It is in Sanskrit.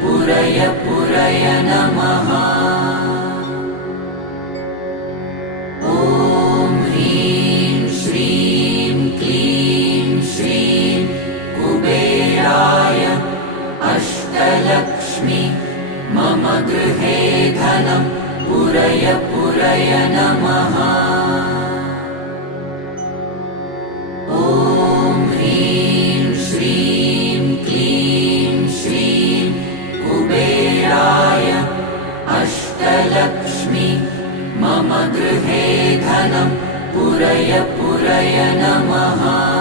पुरय पुरय नमः। ॐ ह्रीं श्रीं क्लीं श्रीं कुबेराय अष्टलक्ष्मी मम गृहे धनं पुरय पुरय नमः। ॐ ह्रीं श्रीं क्लीं श्रीं कुबेराय अष्टलक्ष्मी मम गृहे धनं पुरय पुरय नमः।